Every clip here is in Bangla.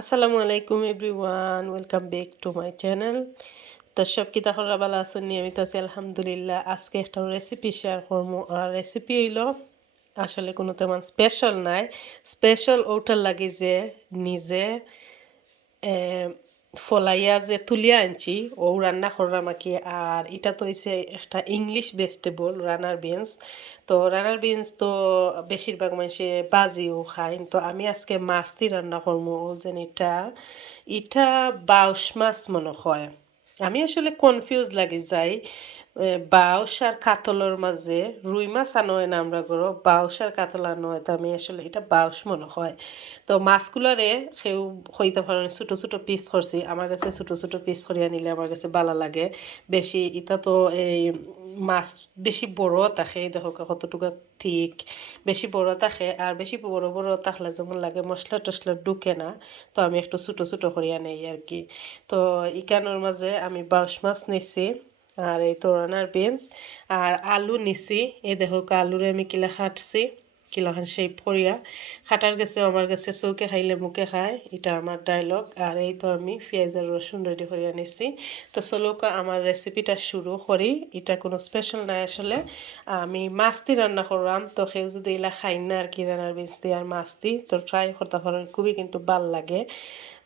আসসালামু আলাইকুম everyone, welcome back to my channel. তো সব কি তাহলে ভালো আছেন? নিয়মিত আছি আলহামদুলিল্লাহ। আজকে একটা রেসিপি শেয়ার করবো। আর রেসিপি হইলো আসলে কোনো তেমন স্পেশাল নাই। স্পেশাল ওটার লাগে যে নিজে ফলাইয়া যে তুলিয়া আনছি ও রান্না করলাম আর কি। আর এটা তো হইছে একটা ইংলিশ ভেজিটেবল রানার বিনস। তো রানার বিনস তো বেশিরভাগ মানুষে বাজিও খায়, তো আমি আজকে মাছ দিয়ে রান্না করবো। ও যেন এটা এটা বাউশ মাছ মনে হয়। আমি আসলে কনফিউজ লাগি যাই বাউশ আর কাতলের মাঝে। রুই মাছ আনো হয় না আমরা করো, বাউশ আর কাতল আনো হয়, তো আমি আসলে এটা বাউশ মনে হয়। তো মাছগুলারে সেও হইতে পারেন ছোটো ছোটো পিস করছি। আমার কাছে ছোটো ছোটো পিস করিয়া নিলে আমার কাছে ভালো লাগে বেশি। এটা তো এই মাছ বেশি বড় থাকে, দেখো কতটুকু ঠিক বেশি বড় থাকে। আর বেশি বড় বড় থাকলে যেমন লাগে মশলা টশলা ঢুকে না, তো আমি একটু ছোটো ছোটো করিয়া নেই আর কি। তো ইকানোর মাঝে আমি বাউশ মাছ নিছি, আর এই তোরানার বিনস আর আলু নিছি। এই দেখো আলুরে আমি কিলা কাটছি, কিলাখান শেপ করিয়া। খাটার গেছে আমার কাছে চৌকে খাইলে মুখে খায়, এটা আমার ডায়লগ। আর এই তো আমি পেঁয়াজ আর রসুন রেডি করিয়া নিছি। তো চলোকা আমার রেসিপিটা শুরু করি। এটা কোনো স্পেশাল নাই আসলে, আমি মাছ দিয়ে রান্না করলাম। তো কেউ যদি এলা খাই না আর কি রান্নার বিনস দিয়ে আর মাছ দিই, তো ট্রাই করতে পারেন, খুবই কিন্তু ভাল লাগে।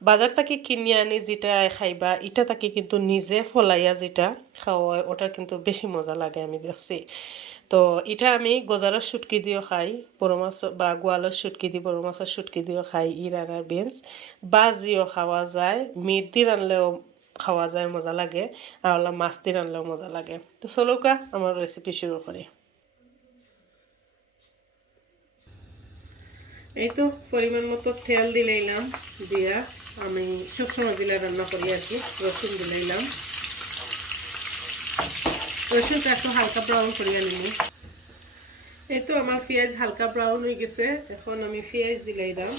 বাজার থেকে কিনে আনি যেটা খাইবা, এটা তাকে কিন্তু নিজে ফলাইয়া যেটা খাওয়া হয় ওটা কিন্তু বেশি মজা লাগে আমি দেখছি। তো এটা আমি গজারের শুটকি দিয়েও খাই, বড় মাছ বা গোয়ালের শুটকি দিয়ে বড় মাছের শুটকি দিয়েও খাই ই রান্নার বিনস। বাজিও খাওয়া যায়, মিট দিয়ে রানলেও খাওয়া যায়, মজা লাগে। আর ওলা মাছ দিয়ে রানলেও মজা লাগে। তো চলোকা আমার রেসিপি শুরু করি। এই তো পরিমাণ মতো তেল দিলাইলাম, দিয়া আমি সবসময় দিলে রান্না করি আর কি। রসুন দিলাইলাম, রসুনটা একটু হালকা ব্রাউন করিয়া নিব। এই তো আমার পেঁয়াজ হালকা ব্রাউন হয়ে গেছে, এখন আমি পেঁয়াজ দিলাইলাম।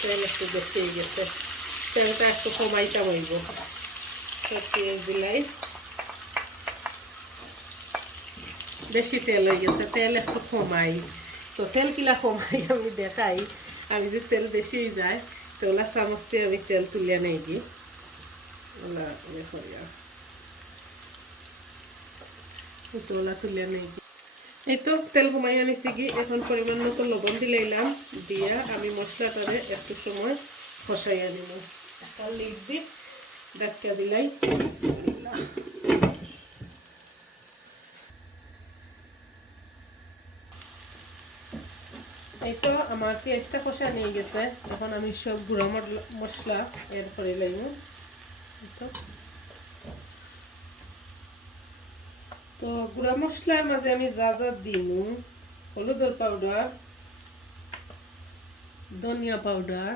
তেল একটু বেশি হয়ে গেছে, তেলটা একটু কমাইতে হইব। সব পেঁয়াজ দিলাই, বেশি তেল হয়ে গেছে, তেল একটু কমাই। তো তেল কিলা কমাই আমি দেখাই। আমি যদি তেল বেশি হয়ে যায় তো ওলা চামচ দিয়ে আমি তেল তুলিয়া নেই দিই, ওলা করিয়া ওলা তুলিয়া নেই দিই। এই তো তেল কমাইয়া নিছি কি, এখন পরিমাণ মতো লবণ দিলাইলাম। দিয়া আমি মশলাটারে একটু সময় কষাইয়া নিব। একটা লিড দি ডাক্কা দিলাই। এই তো আমার পেঁয়াজটা কষা নিয়ে গেছে, এখন আমি সব গুঁড়া মশলা এর করে লাইব। তো গুঁড়া মশলার মাঝে আমি যা যা দিম, হলুদের পাউডার, ধনিয়া পাউডার,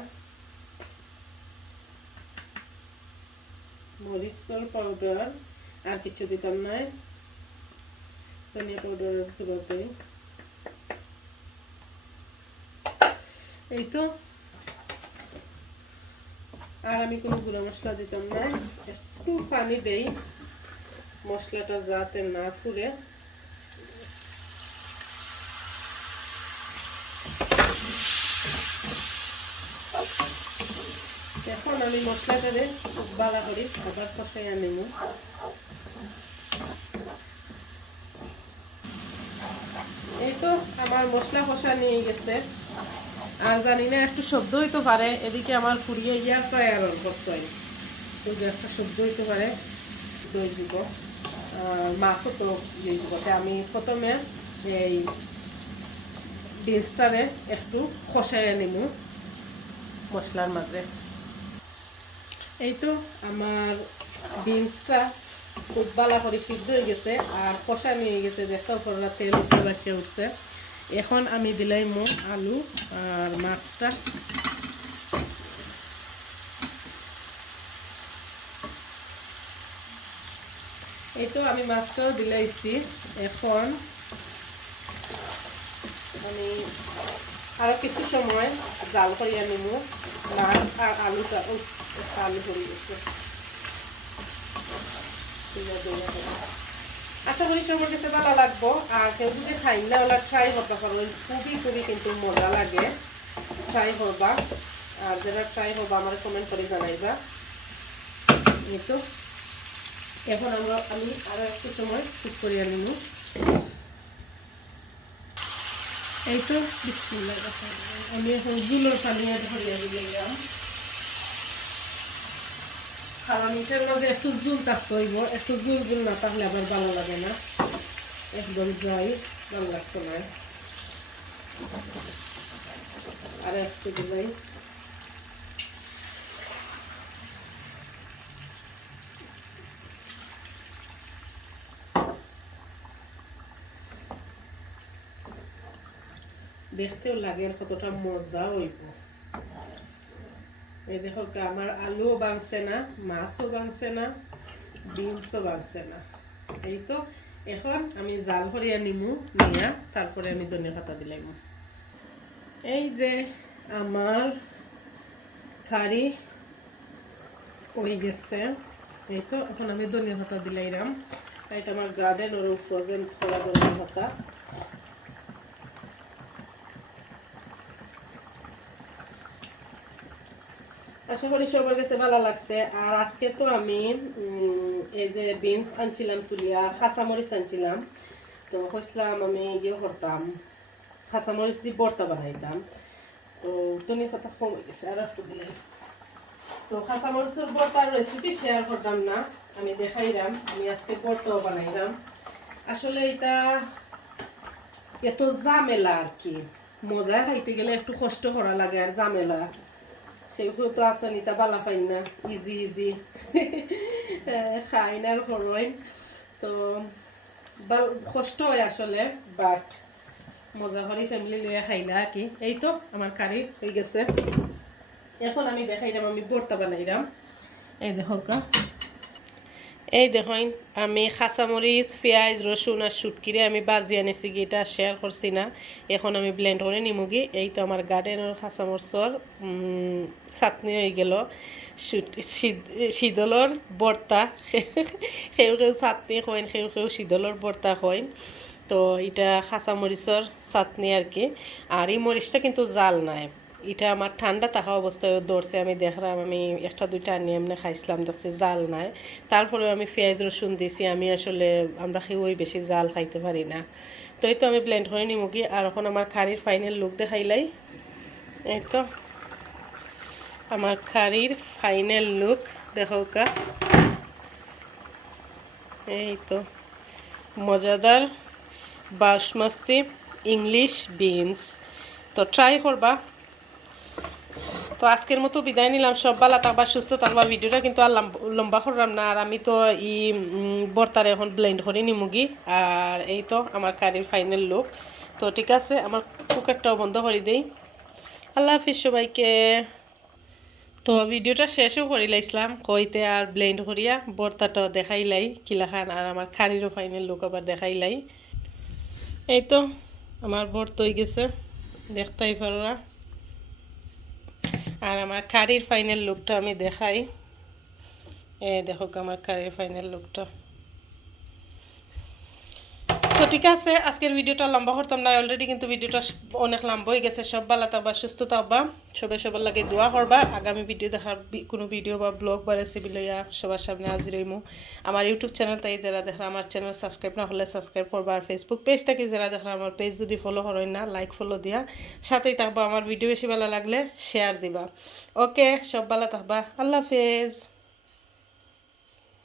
মরিচের পাউডার, আর কিছু দিতাম না। ধনিয়া পাউডারের গুঁড়ো দিই। এই তো আর আমি কোনো গুঁড়া মশলা দিতাম না, একটু পানি দেই মশলাটা যাতে না পুড়ে। এখন আমি মশলাটারে খুব ভালো করে আবার কষাইয়া নেব। এই তো আমার মশলা কষা নিয়ে গেছে, আর জানি না একটু শব্দ হইতে পারে, এদিকে আমার ফুরিয়ে ইয়ার ফ্রায়ার অন করছে, তো একটা শব্দ হইতে পারে, দই দিব। মাছও তো দিয়ে দিব। আমি প্রথমে এই বিনসটারে একটু কষাইয়া নিব মশলার মাঝে। এই তো আমার বিনসটা খুব ভালো করে সিদ্ধ হয়ে গেছে আর কষা নিয়ে গেছে, দেখতে উপরটা তেল উঠে বাসে উঠছে। এখন আমি দিলাইম আলু আর মাছটা। এই তো আমি মাছটাও দিলাইছি। এখন আমি আরো কিছু সময় জাল করিয়া নিব মাছ আর আলুটা। আলু হয়ে গেছে, আশা করি সবার কাছে ভালো লাগবো। আর কেউ যদি খাই না ওলা ট্রাই করতে পারো, খুবই খুবই কিন্তু মজা লাগে। ট্রাই করবা, আর যারা ট্রাই করবা আমার কমেন্ট করে জানাইবা। এই তো এখন আমি আরো একটু সময় কুক করিয়া নিব। এই তো বিসমিল্লাহ, আমি এখন জুলোর পানি ধরিয়া দিলাম, কারণ এটার মধ্যে একটু জুল থাকতে হইব। একটু জুল না থাকলে আবার ভালো লাগে না, একদম ড্রাই ভালো লাগতো না। আর একটু দিলাই, দেখতেও লাগে কতটা মজা হইব। এই দেখো আমার আলুও ভাঙছে না, মাছও ভাঙছে না, বিনসও ভাঙছে না। এই তো এখন আমি জাল করিয়া নিমু, নিয়া তারপরে আমি ধনিয়া পাতা দিলাম। এই যে আমার কারি হয়ে গেছে। এই তো এখন আমি ধনিয়া পাতা দিলাম। এটা আমার গার্ডেন ওর ফ্রোজেন খোলা ধনিয়া পাতা। আশা করি সবার কাছে ভালো লাগছে। আর আজকে তো আমি এই যে বিনস আনছিলাম তুলিয়া, কাঁচামরিচ আনছিলাম, তো কইছিলাম আমি ইয়ে করতাম, কাঁচামরিচ দিয়ে ভর্তা বানাইতাম। তো ধনিয়া পাতা কম হয়ে গেছে, আর একটু দিলাম। তো কাঁচামরিচের ভর্তার রেসিপি শেয়ার করতাম না, আমি দেখাইলাম আমি আজকে ভর্তাও বানাইলাম। আসলে এটা এত ঝামেলা আর কি, মজা খাইতে গেলে একটু কষ্ট করা লাগে আর ঝামেলা। সেগুলো তো আসলে তা বালা পাই না, ইজি ইজি খাই না করোই তো কষ্ট হয় আসলে, বাট মজা করে ফ্যামিলি লিয়ে খাইলা আর কি। এই তো আমার কারি হয়ে গেছে, এখন আমি দেখাইলাম আমি ভর্তা বানাইলাম। এই দেখো এই দেখুন আমি কাঁচামরিচ, পেঁয়াজ, রসুন আর শুটকিরে আমি বাজি আনিছি, এটা শেয়ার করছি না। এখন আমি ব্লেন্ড করে নিমুগি। এই তো আমার গার্ডেনের কাঁচামরিচর চাটনি হয়ে গেল, শীতলর ভর্তা। সেও কেউ চাটনি কইন, সেও শীতলর ভর্তা কইন। তো এটা কাঁচামরিচর চাটনি আর কি। আর এই মরিচটা কিন্তু জাল নাই, এটা আমার ঠান্ডা থাকা অবস্থায় ধরছে, আমি দেখলাম আমি একটা দুইটা আনি এমনি খাইছিলাম, দেখছি জাল নাই। তারপরেও আমি পেঁয়াজ রসুন দিছি, আমি আসলে আমরা ওই বেশি জাল খাইতে পারি না। তো এই তো আমি ব্লেন্ড করে নিমুগি। আর এখন আমার কারির ফাইনাল লুক দেখাইলাই। এই তো আমার কারির ফাইনাল লুক দেখো কা। এই তো মজাদার বাসমতি ইংলিশ বিনস, তো ট্রাই করবা। তো আজকের মতো বিদায় নিলাম, সব ভালো থাকবা, সুস্থ থাকবা। ভিডিওটা কিন্তু আর লম্বা করলাম না। আর আমি তো ভর্তারে এখন ব্লেন্ড করে নিমুগি। আর এই তো আমার কারির ফাইনাল লুক। তো ঠিক আছে, আমার কুকারটাও বন্ধ করে দিই। আল্লাহ হাফিজ সবাইকে। তো ভিডিওটা শেষও করে লাইছিলাম কইতে, আর ব্লেন্ড করিয়া ভর্তাটাও দেখাইলাই কিলাখান, আর আমার কারিরও ফাইনাল লুক আবার দেখাইলাই। এই তো আমার ভর্তা হয়ে গেছে, দেখতেই পারোরা। আর আমার কারির ফাইনাল লুকটা আমি দেখাই। দেখো আমার কারির ফাইনাল লুকটা। তো ঠিক আছে, আজকের ভিডিওটা লম্বা করতাম না, অলরেডি কিন্তু ভিডিওটা অনেক লম্বা হয়ে গেছে। সব ভালো থাকবা, সুস্থ থাকবা, সবাই সবার লাগে দোয়া করবা। আগামী ভিডিও দেখার কোনো ভিডিও বা ব্লগ বা রেসিপি লইয়া সবার সামনে হাজির হইমু। আমার ইউটিউব চ্যানেল তাই যারা দেখরা আমার চ্যানেল সাবস্ক্রাইব না হলে সাবস্ক্রাইব করবা। আর ফেসবুক পেজ থেকে যারা দেখরা আমার পেজ যদি ফলো করেন না, লাইক ফলো দিয়া সাথেই থাকবা। আমার ভিডিও বেশি ভালো লাগলে শেয়ার দিবা। ওকে, সব ভালো থাকবা, আল্লাহ হাফেজ।